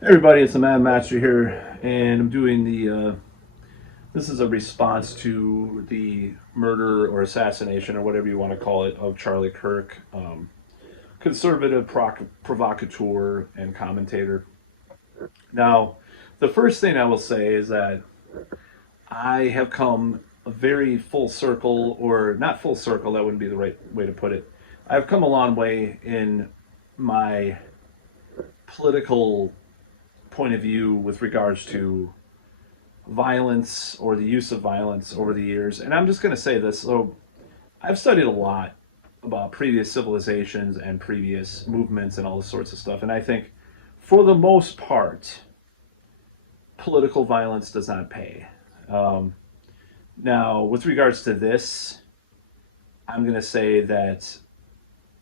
Hey everybody, it's the Mad Master here, and I'm doing this is a response to the murder or assassination, or whatever you want to call it, of Charlie Kirk, conservative provocateur and commentator. Now, the first thing I will say is that I have come a very full circle, or not full circle, that wouldn't be the right way to put it. I've come a long way in my political point of view with regards to violence or the use of violence over the years. And I'm just going to say this. So I've studied a lot about previous civilizations and previous movements and all this sorts of stuff. And I think for the most part, political violence does not pay. Um, Now, with regards to this, I'm going to say that,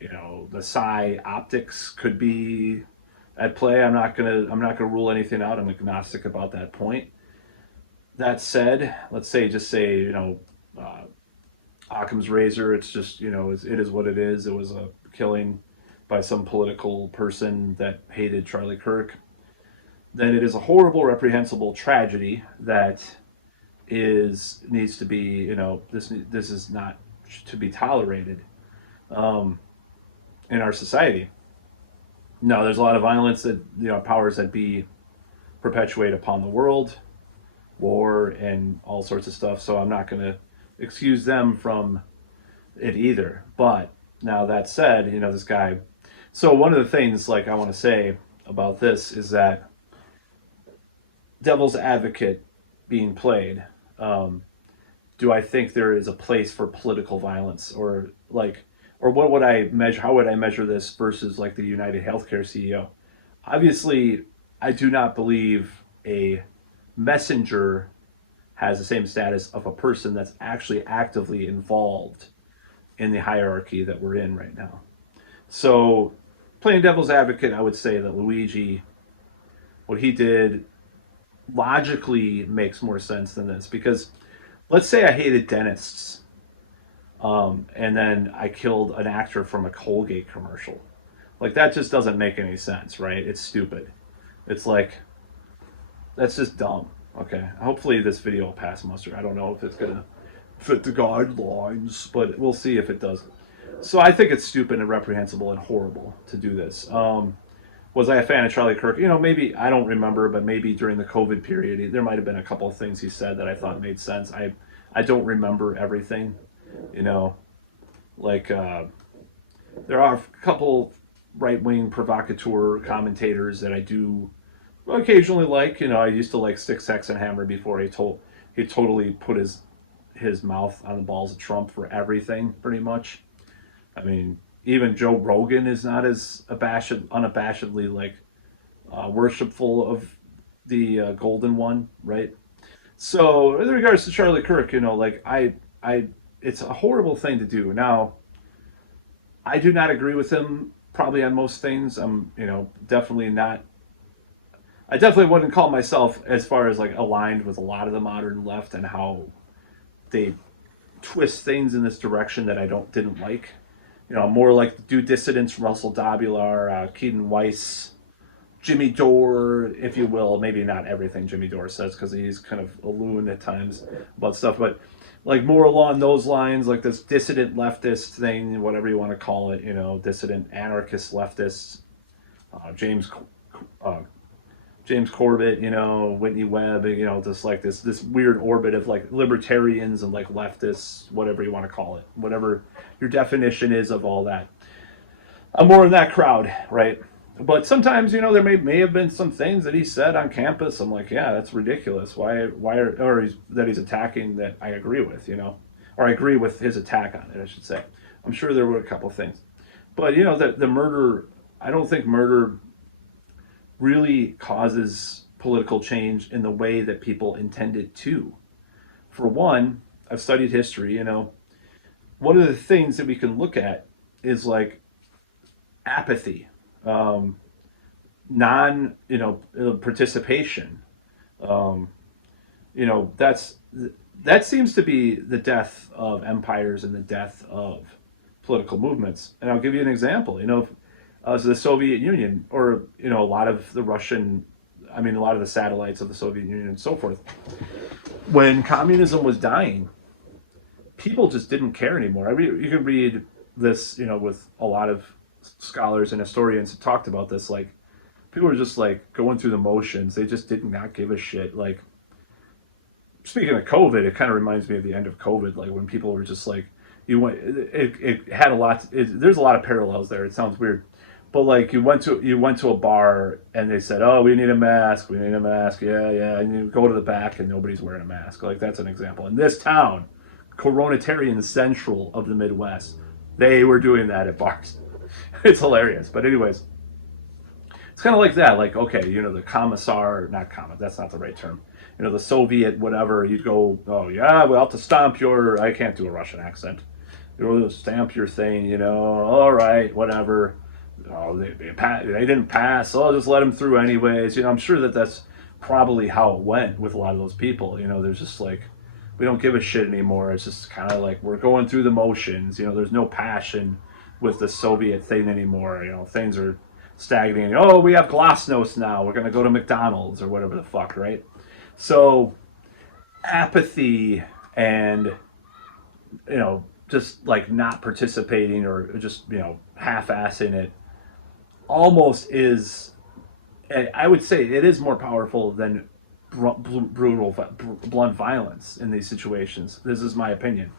the psi optics could be at play. I'm not gonna rule anything out. I'm agnostic about that point. That said, let's say just say uh, Occam's razor. It's just it is what it is. It was a killing by some political person that hated Charlie Kirk. Then it is a horrible, reprehensible tragedy that is needs to be this is not to be tolerated um, in our society. No, there's a lot of violence that powers that be perpetuate upon the world, war and all sorts of stuff. So I'm not going to excuse them from it either. But now that said, this guy. So one of the things like I want to say about this is that devil's advocate being played. Um, do I think there is a place for political violence, or what would I measure? How would I measure this versus like the United Healthcare CEO? Obviously, I do not believe a messenger has the same status of a person that's actually actively involved in the hierarchy that we're in right now. So, playing devil's advocate, I would say that Luigi, what he did, logically makes more sense than this because let's say I hated dentists, and then I killed an actor from a Colgate commercial. Like that just doesn't make any sense, right? It's stupid. It's like that's just dumb. Okay. Hopefully this video will pass muster. I don't know if it's gonna fit the guidelines, but we'll see if it doesn't. So I think it's stupid and reprehensible and horrible to do this. Was I a fan of Charlie Kirk? Maybe I don't remember, but maybe during the COVID period, there might have been a couple of things he said that I thought made sense. I don't remember everything. You know, like there are a couple right wing provocateur commentators that I do occasionally like. I used to like Stick Sex and Hammer before he totally put his mouth on the balls of Trump for everything, pretty much. I mean, even Joe Rogan is not as unabashedly like worshipful of the golden one, right? So, in regards to Charlie Kirk, like it's a horrible thing to do. Now, I do not agree with him probably on most things. I'm, definitely not. I definitely wouldn't call myself as far as like aligned with a lot of the modern left and how they twist things in this direction that I didn't like. More like do dissidents, Russell Dobular, Keaton Weiss, Jimmy Dore, if you will. Maybe not everything Jimmy Dore says because he's kind of a loon at times about stuff, but like more along those lines, like this dissident leftist thing, whatever you want to call it, dissident anarchist leftists, James uh, James Corbett, Whitney Webb, just like this weird orbit of like libertarians and like leftists, whatever you want to call it, whatever your definition is of all that. I'm more in that crowd, right? But sometimes, there may have been some things that he said on campus. I'm like, yeah, that's ridiculous. That he's attacking that I agree with, or I agree with his attack on it, I should say. I'm sure there were a couple of things, but the murder. I don't think murder really causes political change in the way that people intend it to. For one, I've studied history. One of the things that we can look at is like apathy, um, non participation. um, that's that seems to be the death of empires and the death of political movements. And I'll give you an example. So the Soviet Union, or a lot of the Russian I mean, a lot of the satellites of the Soviet Union and so forth. When communism was dying, people just didn't care anymore. You can read this, with a lot of scholars and historians who talked about this. Like, people were just like going through the motions. They just did not give a shit. Like, speaking of COVID, it kind of reminds me of the end of COVID. Like, when people were just like, it had a lot. There's a lot of parallels there. It sounds weird, but like you went to a bar and they said, "Oh, we need a mask. We need a mask." Yeah, yeah. And you go to the back and nobody's wearing a mask. Like, that's an example. In this town, Coronatarian Central of the Midwest, they were doing that at bars. It's hilarious. But anyways, it's kind of like that. Like, okay, the commissar, not commissar, that's not the right term. The Soviet whatever, you'd go, oh yeah, we'll have to stomp your, I can't do a Russian accent. You'll stamp your thing, all right, whatever. Oh, they didn't pass, so I'll just let them through anyways. I'm sure that's probably how it went with a lot of those people. There's just like, we don't give a shit anymore. It's just kind of like we're going through the motions. There's no passion with the Soviet thing anymore. Things are stagnating. Oh, we have glasnost now. We're going to go to McDonald's or whatever the fuck, right? So apathy and, just like not participating or just, half-assing it almost is, I would say it is more powerful than brutal, blunt violence in these situations. This is my opinion.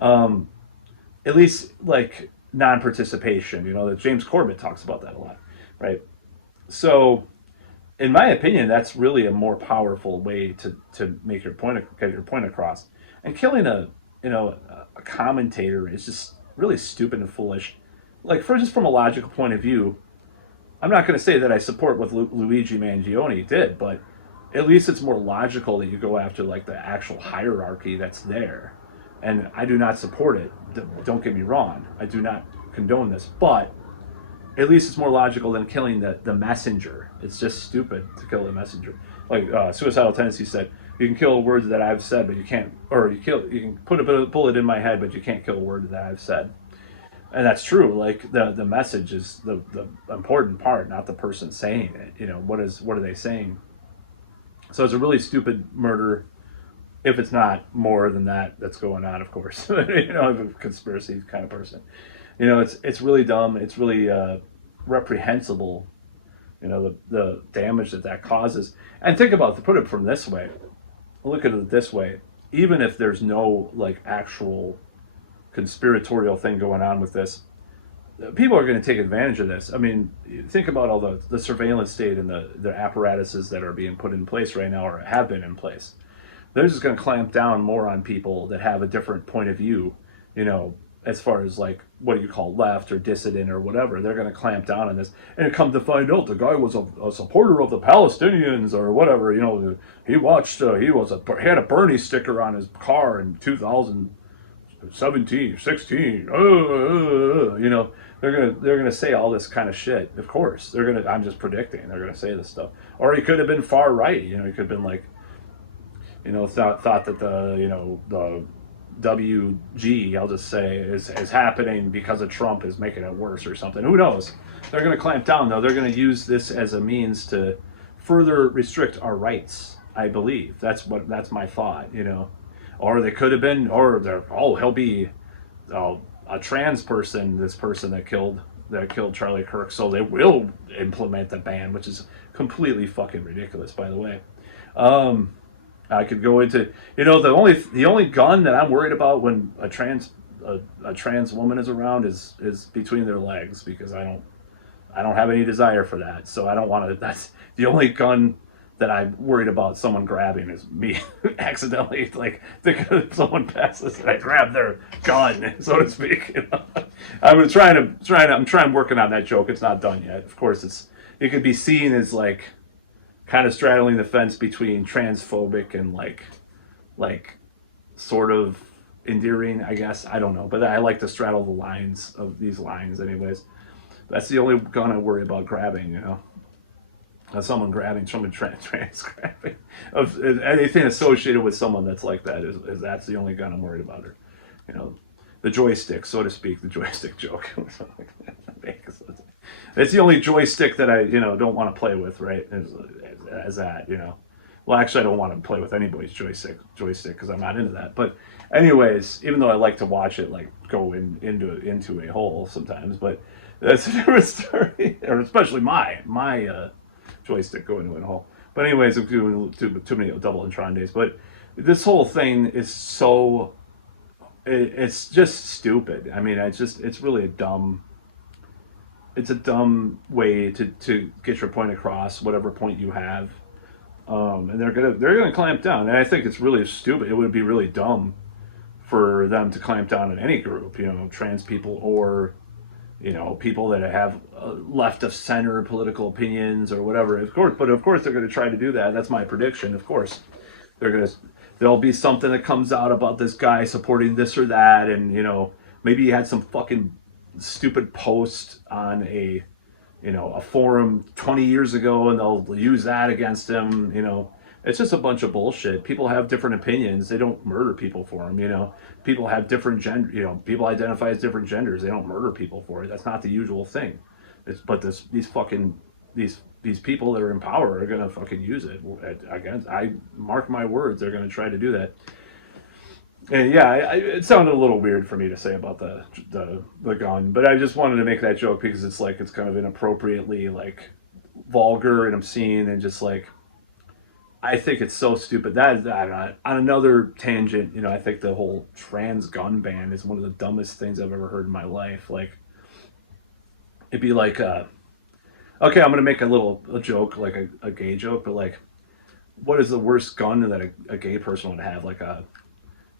At least like non-participation, that James Corbett talks about that a lot, right? So in my opinion, that's really a more powerful way to make get your point across. And killing a commentator is just really stupid and foolish. Like, from a logical point of view, I'm not going to say that I support what Luigi Mangione did, but at least it's more logical that you go after like the actual hierarchy that's there. And I do not support it. Don't get me wrong. I do not condone this, but at least it's more logical than killing the messenger. It's just stupid to kill the messenger. Like Suicidal Tendency said, you can kill words that I've said, but you can't, or you can put a bullet in my head, but you can't kill a word that I've said. And that's true. Like, the message is the important part, not the person saying it. What are they saying? So it's a really stupid murder, if it's not more than that's going on, of course. I'm a conspiracy kind of person. It's really dumb. It's really reprehensible. The damage that causes. And think about it, to put it from this way. Look at it this way. Even if there's no like actual conspiratorial thing going on with this, people are going to take advantage of this. I mean, think about all the surveillance state and the apparatuses that are being put in place right now or have been in place. They're just going to clamp down more on people that have a different point of view, as far as like, what do you call left or dissident or whatever. They're going to clamp down on this. And come to find out the guy was a supporter of the Palestinians or whatever. He watched, he had a Bernie sticker on his car in 2017, 16. They're gonna say all this kind of shit. Of course, I'm just predicting they're gonna say this stuff. Or he could have been far right. He could have been like, thought that the WG, I'll just say, is happening because of Trump is making it worse or something. Who knows? They're going to clamp down, though. They're going to use this as a means to further restrict our rights, I believe. That's my thought, Or they could have been, or he'll be a trans person, this person that killed Charlie Kirk, so they will implement the ban, which is completely fucking ridiculous, by the way. I could go into, the only gun that I'm worried about when a trans woman is around is between their legs, because I don't have any desire for that. So I don't want to. That's the only gun that I'm worried about someone grabbing, is me accidentally, like, think of someone passes and I grab their gun, so to speak. I'm working on that joke. It's not done yet. Of course, it could be seen as like kind of straddling the fence between transphobic and like sort of endearing, I guess. I don't know, but I like to straddle the lines of these lines anyways. That's the only gun I worry about grabbing, someone grabbing, someone trans grabbing, of anything associated with someone that's like that is that's the only gun I'm worried about. Or, the joystick, so to speak, the joystick joke. It's the only joystick that I, don't want to play with, right? As that, Well, actually, I don't want to play with anybody's joystick because I'm not into that. But, anyways, even though I like to watch it like go into a hole sometimes, but that's a different story. Or especially my joystick go into a hole. But anyways, I'm doing too many double entron days. But this whole thing is so it's just stupid. I mean, it's really it's a dumb way to get your point across, whatever point you have. And they're gonna clamp down. And I think it's really stupid. It would be really dumb for them to clamp down on any group, trans people or people that have left of center political opinions or whatever. Of course, but of course they're going to try to do that. That's my prediction. Of course, they're going to. There'll be something that comes out about this guy supporting this or that, and maybe he had some fucking stupid post on a forum 20 years ago, and they'll use that against him. It's just a bunch of bullshit. People have different opinions. They don't murder people for them. People have different gender. People identify as different genders. They don't murder people for it. That's not the usual thing. These people that are in power are gonna fucking use it against. I mark my words. They're gonna try to do that. And yeah, it sounded a little weird for me to say about the gun, but I just wanted to make that joke because it's kind of inappropriately like vulgar and obscene and just like. I think it's so stupid. That on another tangent, I think the whole trans gun ban is one of the dumbest things I've ever heard in my life. Like, it'd be like, okay, I'm gonna make a joke, like a gay joke, but like, what is the worst gun that a gay person would have? Like a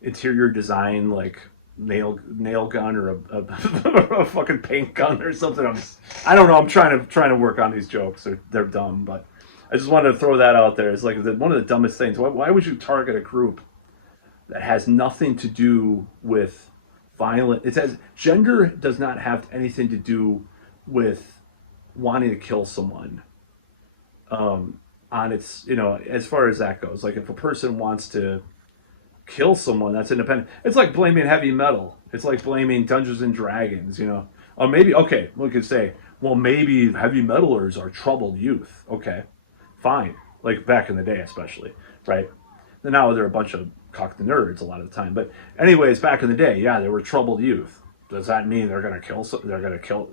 interior design, like nail gun or a fucking paint gun or something. I don't know. I'm trying to work on these jokes. They're dumb, but. I just wanted to throw that out there. It's like one of the dumbest things. Why would you target a group that has nothing to do with violent? It says gender does not have anything to do with wanting to kill someone. On its, as far as that goes, like if a person wants to kill someone, that's independent. It's like blaming heavy metal. It's like blaming Dungeons and Dragons. Or maybe we could say, well, maybe heavy metalers are troubled youth. Okay. Fine, like back in the day, especially, right? And now they're a bunch of cocked nerds a lot of the time. But anyways, back in the day, yeah, they were troubled youth. Does that mean they're gonna kill? They're gonna kill?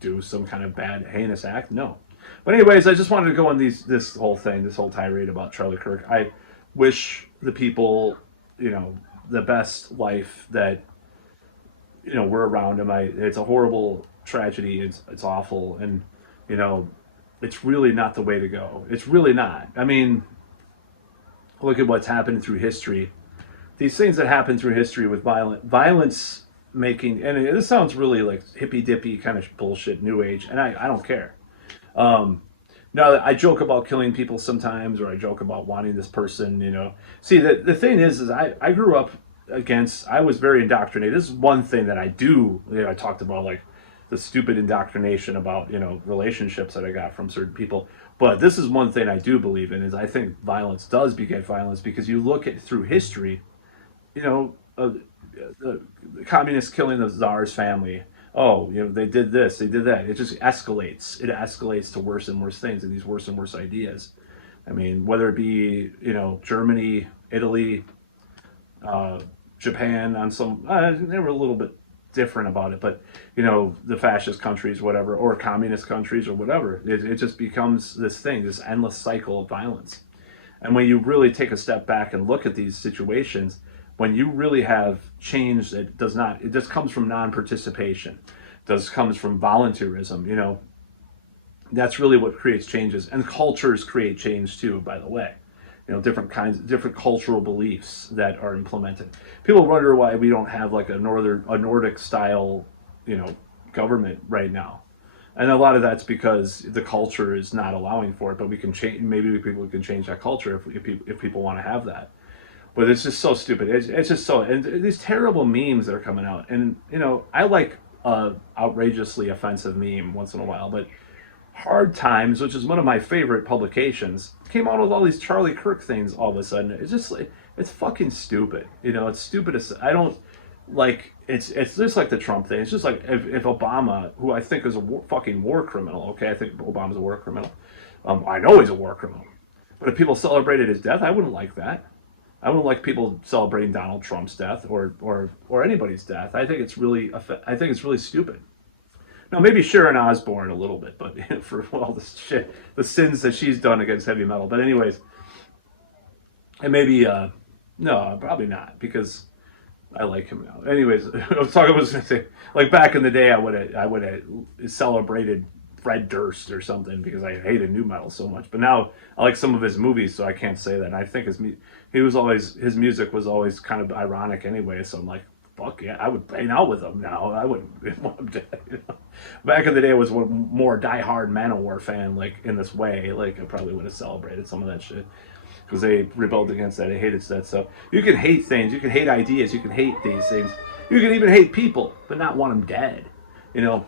Do some kind of bad, heinous act? No. But anyways, I just wanted to go on this whole tirade about Charlie Kirk. I wish the people, the best life that, were around him. It's a horrible tragedy. It's awful, and it's really not the way to go. It's really not. I mean, look at what's happened through history. These things that happen through history with violence making, and this sounds really like hippy dippy kind of bullshit, new age, and I don't care. Now I joke about killing people sometimes, or I joke about wanting this person. See, the thing is I grew up I was very indoctrinated. This is one thing that I do. I talked about like the stupid indoctrination about relationships that I got from certain people. But this is one thing I do believe in, is I think violence does beget violence, because you look at through history, the communists killing the Tsar's family. Oh, they did this, they did that. It just escalates. It escalates to worse and worse things and these worse and worse ideas. I mean, whether it be Germany, Italy, Japan on some, they were a little bit different about it, but the fascist countries, whatever, or communist countries or whatever, it just becomes this endless cycle of violence. And when you really take a step back and look at these situations, when you really have change, it just comes from non-participation, comes from volunteerism. That's really what creates changes. And cultures create change too, by the way. Different cultural beliefs that are implemented. People wonder why we don't have like a Nordic style, government right now. And a lot of that's because the culture is not allowing for it, but we can change, maybe people can change that culture if people want to have that. But it's just so stupid. It's just so, and these terrible memes that are coming out. And, I like outrageously offensive meme once in a while, but Hard Times, which is one of my favorite publications, came out with all these Charlie Kirk things all of a sudden. It's just, it's fucking stupid. It's stupid. like it's just like the Trump thing. It's just like if Obama, who I think is a fucking war criminal, okay, I think Obama's a war criminal. I know he's a war criminal, but if people celebrated his death, I wouldn't like that. I wouldn't like people celebrating Donald Trump's death or anybody's death. I think it's really stupid. Now maybe Sharon Osbourne a little bit, but for all the shit, the sins that she's done against heavy metal. But anyways, and maybe no, probably not because I like him now. Anyways, I was gonna say, like back in the day, I would have celebrated Fred Durst or something because I hated new metal so much. But now I like some of his movies, so I can't say that. And I think his music was always kind of ironic anyway. So I'm like, fuck yeah, I would hang out with him now. I wouldn't want him dead. You know? Back in the day, I was more diehard Manowar fan, like in this way. Like I probably would have celebrated some of that shit because they rebelled against that. They hated that stuff. You can hate things. You can hate ideas. You can hate these things. You can even hate people, but not want them dead. You know.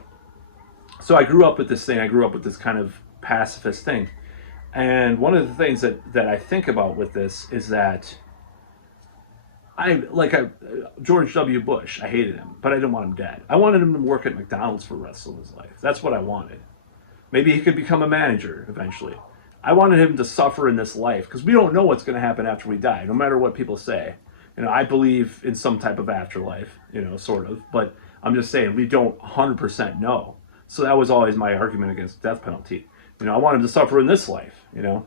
So I grew up with this thing. I grew up with this kind of pacifist thing. And one of the things that I think about with this is that George W. Bush, I hated him, but I didn't want him dead. I wanted him to work at McDonald's for the rest of his life. That's what I wanted. Maybe he could become a manager eventually. I wanted him to suffer in this life because we don't know what's going to happen after we die, no matter what people say. You know, I believe in some type of afterlife, you know, sort of, but I'm just saying we don't 100% know. So that was always my argument against death penalty. You know, I want him to suffer in this life, you know.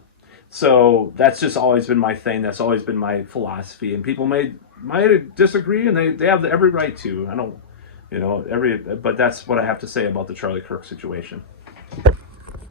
So that's just always been my thing. That's always been my philosophy. And people might disagree, and they have every right to. I don't, you know, but that's what I have to say about the Charlie Kirk situation.